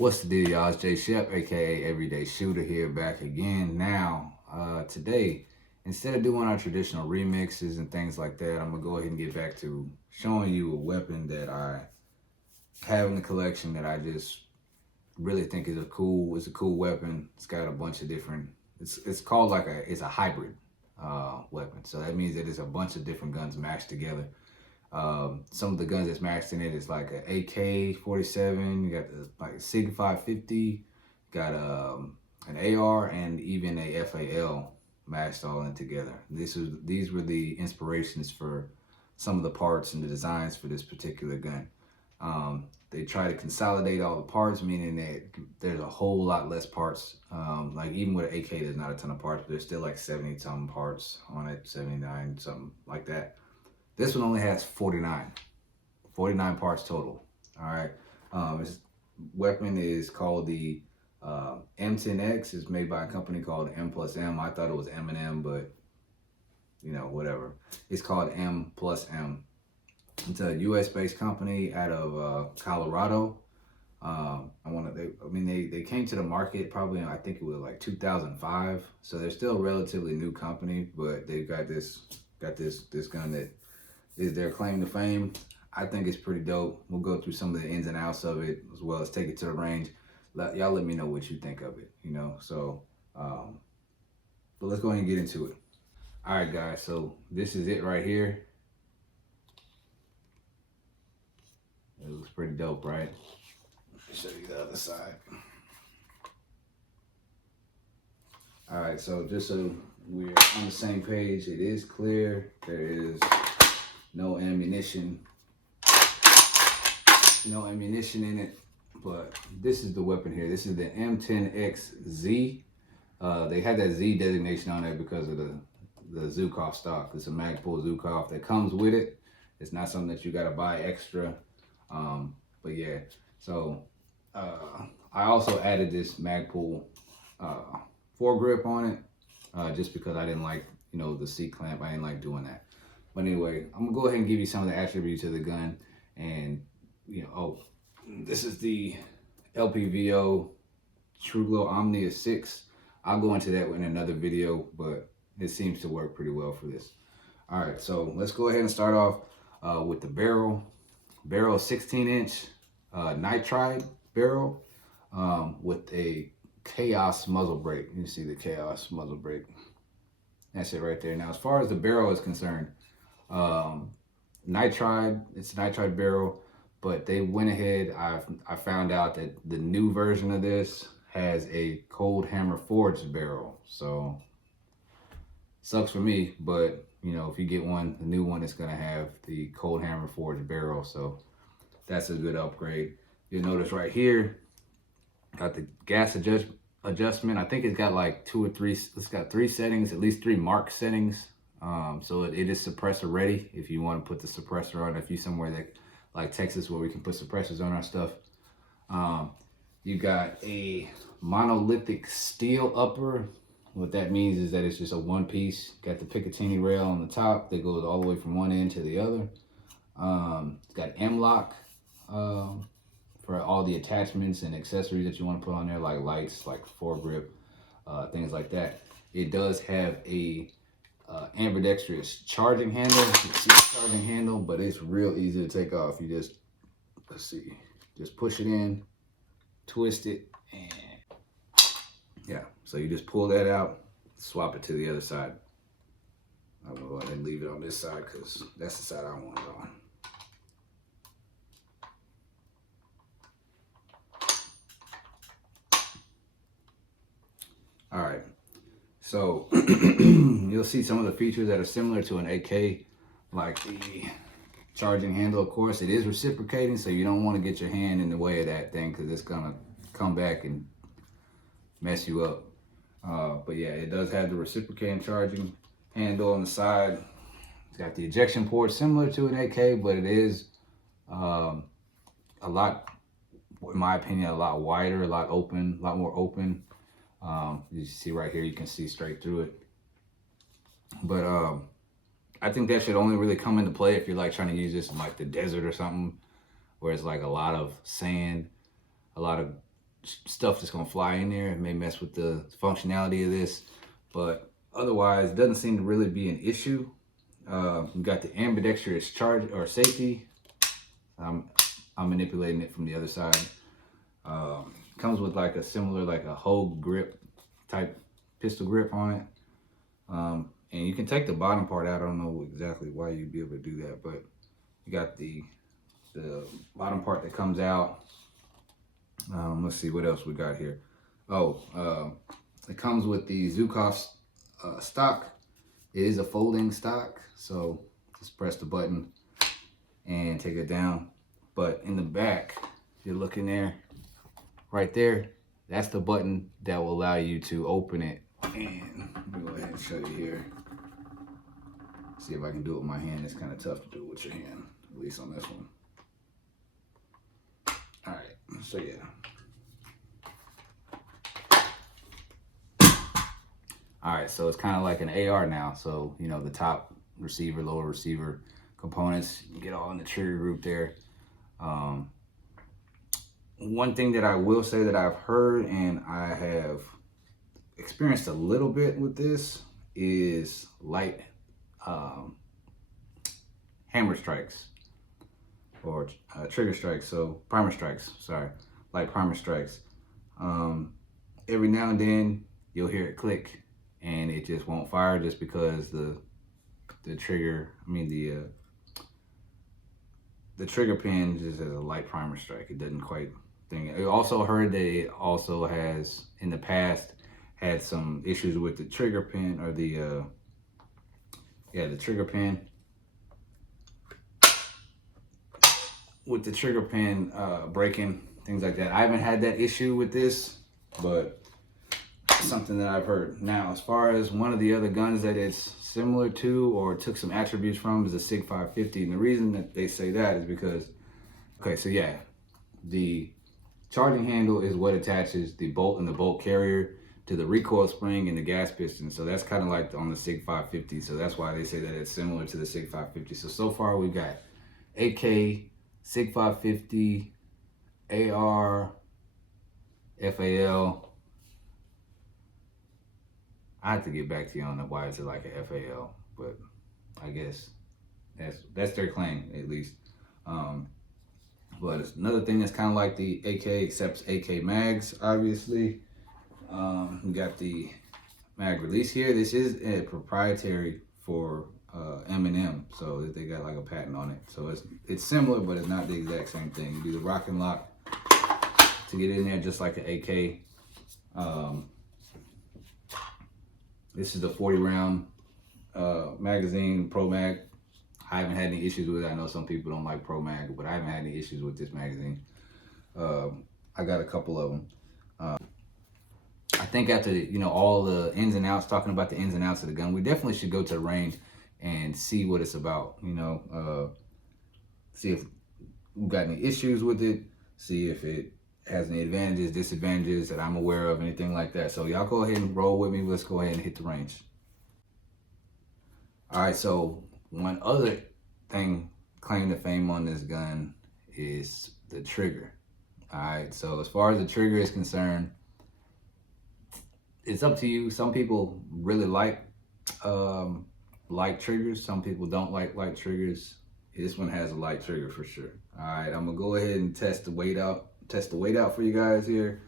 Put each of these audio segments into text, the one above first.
What's the deal, y'all? It's Jay Shep, aka Everyday Shooter, here back again. Now, today, instead of doing our traditional remixes and things like that, I'm gonna go ahead and get back to showing you a weapon that I have in the collection that I just really think is a cool weapon. It's got a bunch of different. It's called it's a hybrid weapon. So that means that it's a bunch of different guns mashed together. Some of the guns that's matched in it is like an Ak47, you got the like SIG 550, got an AR, and even a FAL mashed all in together. These were the inspirations for some of the parts and the designs for this particular gun. They try to consolidate all the parts, meaning that there's a whole lot less parts. Like even with an AK, there's not a ton of parts, but there's still like 70 something parts on it, 79, something like that. This one only has 49 parts total. All right. This weapon is called the M10X. It's made by a company called M+M. I thought it was M&M, but you know, whatever. It's called M+M. It's a U.S.-based company out of Colorado. They came to the market probably, I think it was like 2005. So they're still a relatively new company, but they've got this gun that is their claim to fame. I think it's pretty dope. We'll go through some of the ins and outs of it, as well as take it to the range. Y'all let me know what you think of it, you know? So, but let's go ahead and get into it. All right, guys, so this is it right here. It looks pretty dope, right? Let me show you the other side. All right, so just so we're on the same page, it is clear. There is no ammunition in it, but this is the weapon here. This is the M10X-Z. They had that Z designation on it because of the Zukov stock. It's a Magpul Zukov that comes with it. It's not something that you got to buy extra. But yeah, so I also added this Magpul foregrip on it just because I didn't like, the C-clamp. I didn't like doing that. But anyway, I'm gonna go ahead and give you some of the attributes of the gun. And this is the LPVO TrueGlow Omnia 6. I'll go into that in another video, but it seems to work pretty well for this. All right, so let's go ahead and start off with the barrel. Barrel 16-inch nitride barrel with a Chaos muzzle brake. You see the Chaos muzzle brake. That's it right there. Now, as far as the barrel is concerned, nitride, it's a nitride barrel, but they went ahead. I found out that the new version of this has a cold hammer forged barrel. So sucks for me, but if you get the new one, it's gonna have the cold hammer forged barrel. So that's a good upgrade. You'll notice right here, got the gas adjustment. I think it's got like 2 or 3, it's got 3 settings, at least 3 mark settings. So it is suppressor ready if you want to put the suppressor on, if you're somewhere that like Texas where we can put suppressors on our stuff. You got a monolithic steel upper. What that means is that it's just a one piece. Got the Picatinny rail on the top that goes all the way from one end to the other. It's got M-lock for all the attachments and accessories that you want to put on there, like lights, like foregrip, things like that. It does have a ambidextrous charging handle. You can see the charging handle, but it's real easy to take off. You just, just push it in, twist it, and yeah. So you just pull that out, swap it to the other side. I'm gonna go ahead and leave it on this side because that's the side I want it on. All right, so you'll see some of the features that are similar to an AK, like the charging handle. Of course, it is reciprocating, so you don't want to get your hand in the way of that thing because it's gonna come back and mess you up. But yeah, it does have the reciprocating charging handle on the side. It's got the ejection port similar to an AK, but it is a lot, in my opinion, a lot wider, a lot more open. You see right here, you can see straight through it. But I think that should only really come into play if you're like trying to use this in like the desert or something, where it's like a lot of sand, a lot of stuff that's gonna fly in there. It may mess with the functionality of this, but otherwise, it doesn't seem to really be an issue. We got the ambidextrous charge or safety. I'm manipulating it from the other side. Comes with like a similar, like a Hogue grip type pistol grip on it. And you can take the bottom part out. I don't know exactly why you'd be able to do that, but you got the bottom part that comes out. Let's see what else we got here. It comes with the Zukov stock. It is a folding stock, so just press the button and take it down. But in the back, if you look in there, right there, that's the button that will allow you to open it. And let me go ahead and show you here. See if I can do it with my hand. It's kind of tough to do it with your hand, at least on this one. All right, so yeah. All right, so it's kind of like an AR now. So, you know, the top receiver, lower receiver components, you get all in the trigger group there. One thing that I will say that I've heard and I have experienced a little bit with this is light hammer strikes or trigger strikes. So primer strikes, sorry, light primer strikes. Every now and then you'll hear it click and it just won't fire just because the trigger, the trigger pin just has a light primer strike. It doesn't quite thing. I also heard that it also has in the past had some issues with the trigger pin or the trigger pin. With the trigger pin breaking, things like that. I haven't had that issue with this, but something that I've heard. Now, as far as one of the other guns that it's similar to or took some attributes from is the SIG 550. And the reason that they say that is because, okay, so yeah, the charging handle is what attaches the bolt and the bolt carrier to the recoil spring and the gas piston. So that's kind of like on the SIG 550. So that's why they say that it's similar to the SIG 550. So far we've got AK, SIG 550, AR, FAL. I have to get back to you on why it's like a FAL, but I guess that's their claim at least. But it's another thing that's kind of like the AK, except AK mags, obviously. We got the mag release here. This is a proprietary for M&M, so they got like a patent on it. So it's similar, but it's not the exact same thing. You do the rock and lock to get in there, just like an AK. This is the 40 round magazine, Pro Mag. I haven't had any issues with it. I know some people don't like Pro Mag, but I haven't had any issues with this magazine. I got a couple of them. I think after all the ins and outs, talking about the ins and outs of the gun, we definitely should go to the range and see what it's about. See if we've got any issues with it. See if it has any advantages, disadvantages that I'm aware of, anything like that. So y'all go ahead and roll with me. Let's go ahead and hit the range. All right, so one other thing claim to fame on this gun is the trigger. All right, so as far as the trigger is concerned, it's up to you. Some people really like light triggers. Some people don't like light triggers. This one has a light trigger for sure. All right, I'm gonna go ahead and test the weight out for you guys here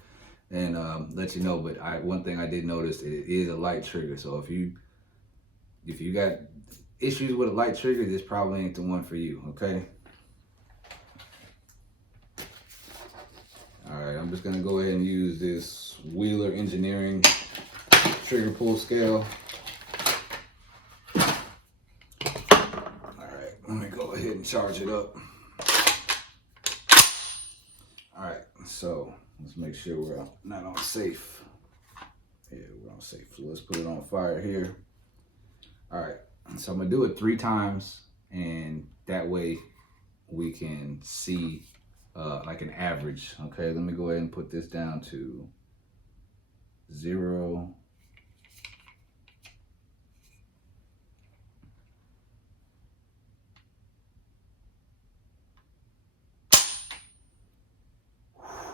and let you know. But one thing I did notice, it is a light trigger. So if you got issues with a light trigger, this probably ain't the one for you, okay? All right, I'm just gonna go ahead and use this Wheeler Engineering trigger pull scale. All right, let me go ahead and charge it up. All right, so let's make sure we're not on safe. Yeah, we're on safe. So let's put it on fire here. All right, so I'm gonna do it 3 times, and that way we can see like an average. Okay, let me go ahead and put this down to 0.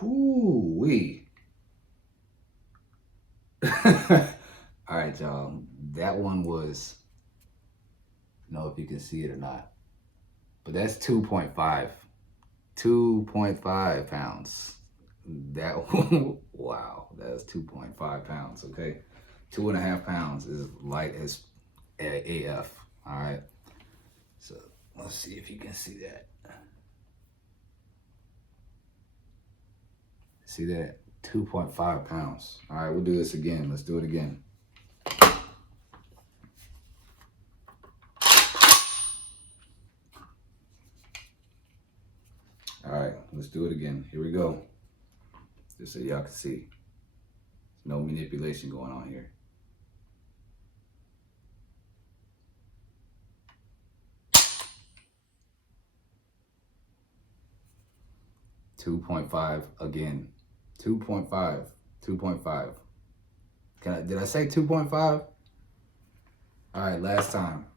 Whoo-wee. right, y'all. That one was, I don't know if you can see it or not, but that's 2.5. 2.5 pounds. That wow, that's 2.5 pounds. Okay, 2.5 pounds is light as AF. All right, so let's see if you can see that. See that? 2.5 pounds. All right, we'll do this again. Let's do it again. All right, let's do it again. Here we go. Just so y'all can see. No manipulation going on here. .5 again. 2.5. 2.5. Did I say 2.5? All right, last time.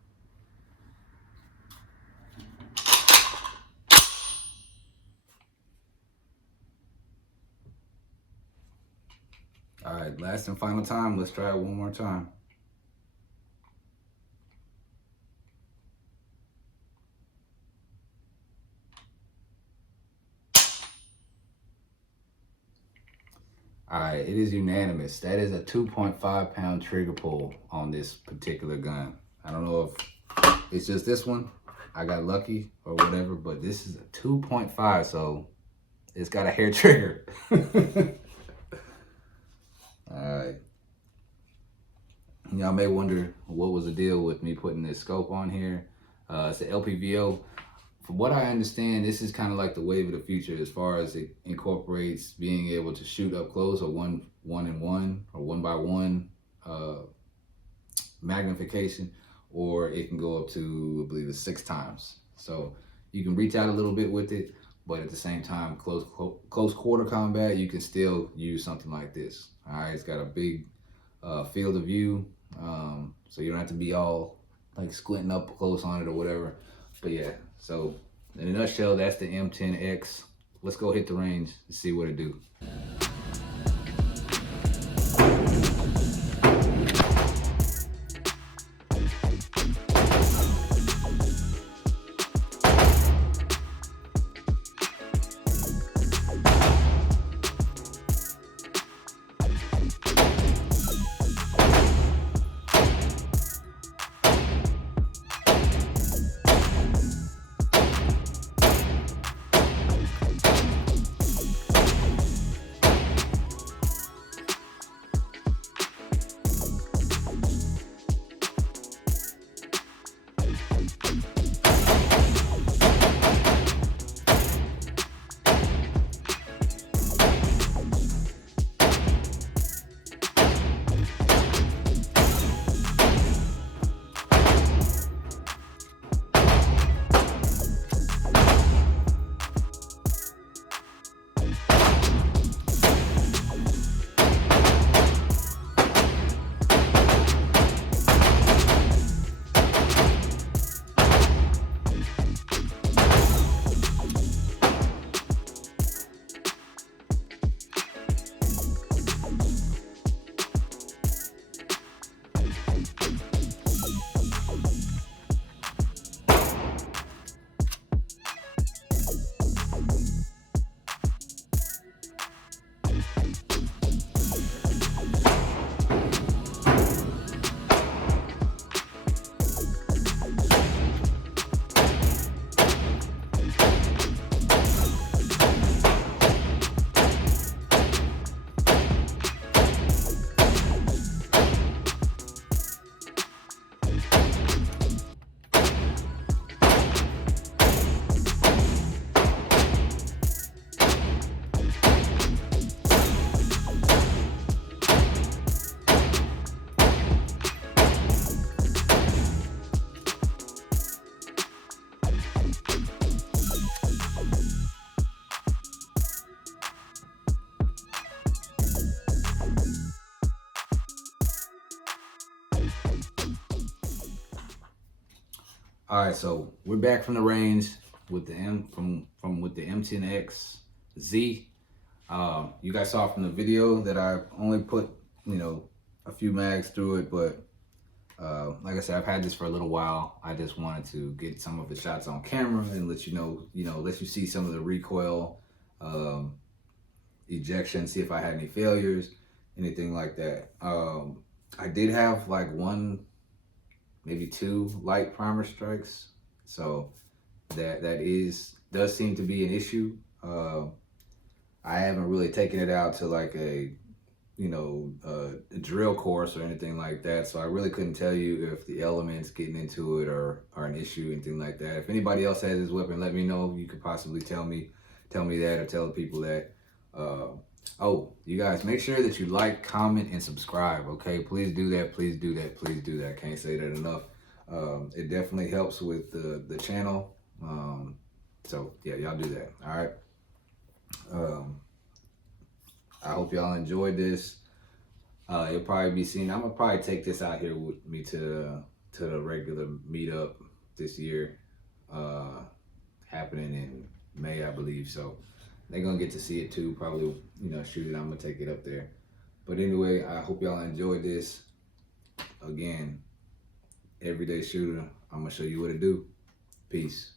All right, last and final time. Let's try it one more time. All right, it is unanimous. That is a 2.5 pound trigger pull on this particular gun. I don't know if it's just this one, I got lucky or whatever, but this is a 2.5, so it's got a hair trigger. All right. Y'all may wonder what was the deal with me putting this scope on here. It's an LPVO. From what I understand, this is kind of like the wave of the future as far as it incorporates being able to shoot up close or one and one or 1x1 magnification, or it can go up to, I believe it's 6 times. So you can reach out a little bit with it, but at the same time, close quarter combat, you can still use something like this. All right, it's got a big field of view, so you don't have to be all like squinting up close on it or whatever. But yeah, so in a nutshell, that's the M10X. Let's go hit the range and see what it do. All right, so we're back from the range with the M10X-Z. You guys saw from the video that I only put, a few mags through it, but like I said, I've had this for a little while. I just wanted to get some of the shots on camera and let you know, let you see some of the recoil, ejection, see if I had any failures, anything like that. I did have like one, maybe two light primer strikes, so that does seem to be an issue. I haven't really taken it out to like a drill course or anything like that, so I really couldn't tell you if the elements getting into it are an issue, anything like that. If anybody else has this weapon, let me know. You could possibly tell me that, or tell the people that. Oh, you guys, make sure that you like, comment, and subscribe, okay? Please do that, please do that, please do that. Can't say that enough. It definitely helps with the channel. So yeah, y'all do that, all right? I hope y'all enjoyed this. You'll probably be seeing, I'm gonna probably take this out here with me to the regular meetup this year, happening in May, I believe. So they're gonna get to see it too. Probably, shoot it. I'm gonna take it up there. But anyway, I hope y'all enjoyed this. Again, everyday shooter. I'm gonna show you what to do. Peace.